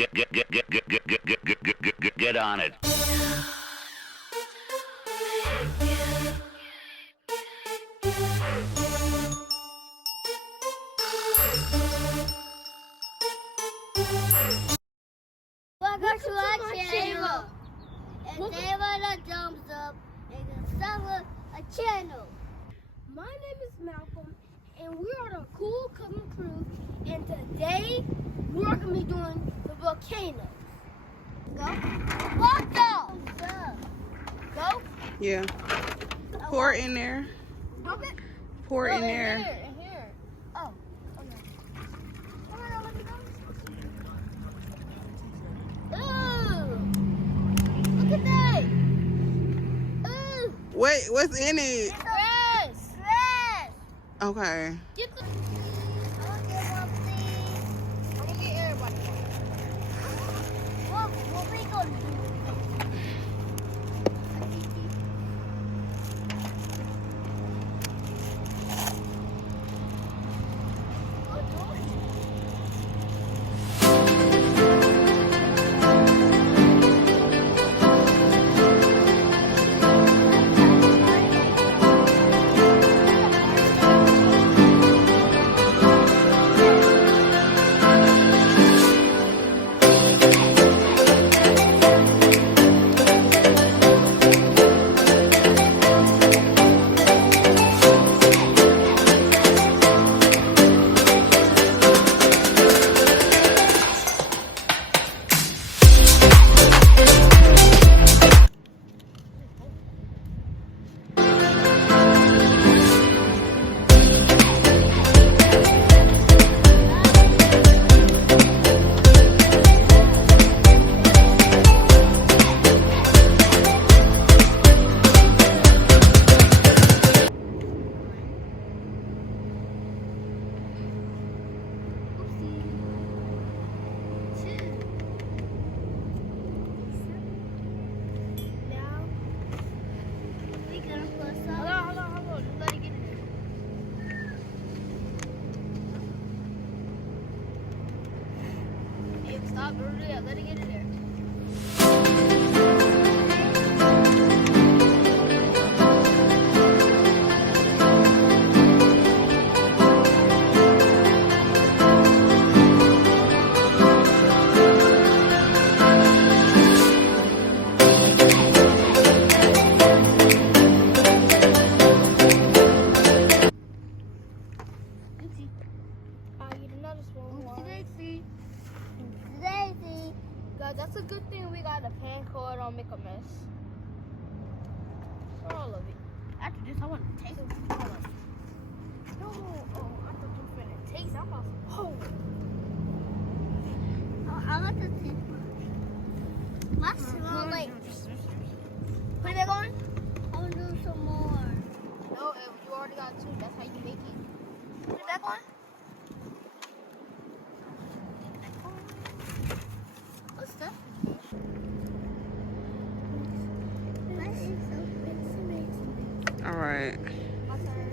Get on it. Welcome to our channel. And they want a thumbs up and discover a channel. My name is Malcolm, and we are the Cool Cooking Crew. And today we're going to be doing the volcano. Go. Volcano. Go. Yeah. Pour it in there. Okay. Pour it in there. In here. Oh. Okay. Come on, let me go. Ooh. Look at that. Ooh. Wait, what's in it? Grass. Okay. Get the. I'm gonna get one, please. I'm gonna get everybody. What we gonna do? Stop, let it get in there. Guys, that's a good thing we got a pan cord. I'll make a mess. For all of it. After this, I want to taste it. No, I thought you were going to taste. I'm about to. Oh. I like the taste. My smell like. Put it back on. I want to do some more. No, you already got two. That's how you make it. Put it back on. What's that? All right. My turn.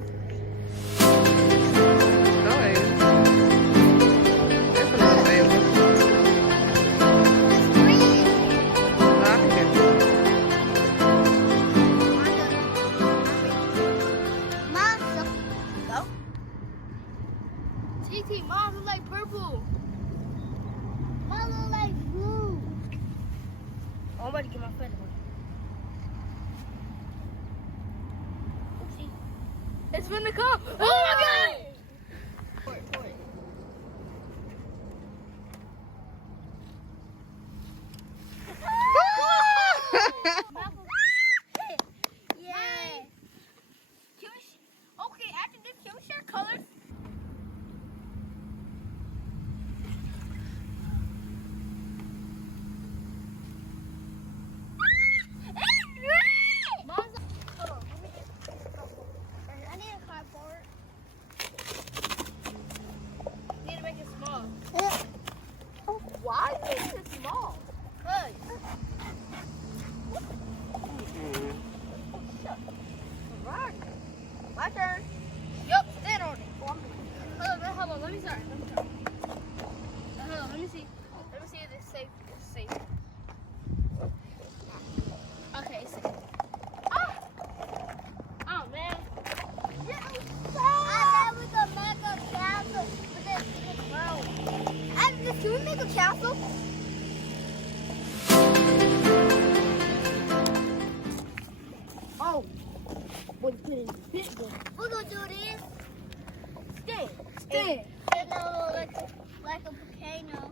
Go ahead. That's a little baby. It's green. No, I think that's Mom, go. TT, Mom look like purple. Mom look like blue. Oh, I'm about to get my feather one. Oopsie. It's finna come. Oh my God! Pour it. Yeah. Okay, after this, can we share colors? I need a cardboard. Need to make it small. Why is it small? Good. Right. My turn. Yup, stand on it. Hold on, let me start. Hold on, let me see. Let me see if this safe. make a castle? Oh. We're gonna do this. Stay. And like a volcano.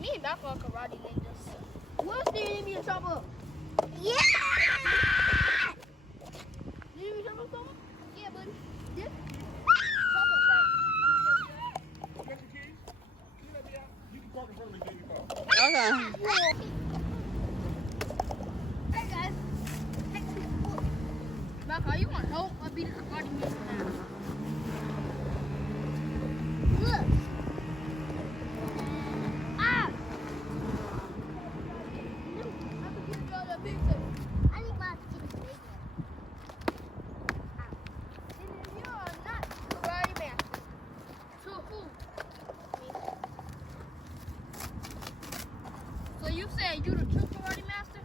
Me and Malcolm are karate ninjas. What's the enemy in trouble? Yeah! You need me trouble with someone? Yeah, buddy. Yeah? Trouble back. Okay. Hey guys. Malcolm, you want help? I'll be the karate ninja now. Look. I need my chicken bacon. You are not karate master. To who? So you saying you the true karate master?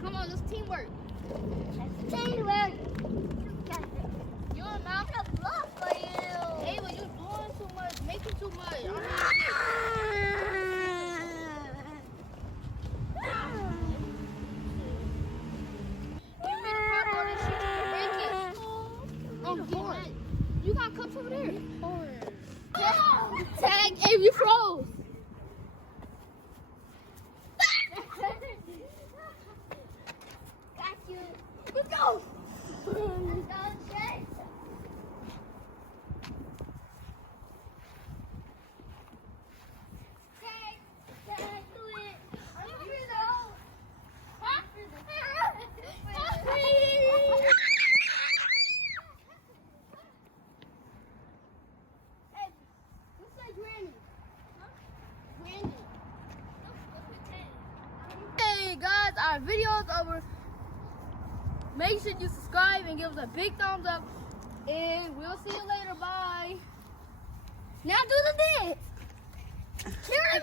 Come on, let's teamwork. You and Malcolm. Ava, you doing too much, making too much. I You got cups over there. Tag Avery froze. Got you. Let's go. Hey guys, our video is over. Make sure you subscribe and give us a big thumbs up. And we'll see you later. Bye. Now do the dance. Carry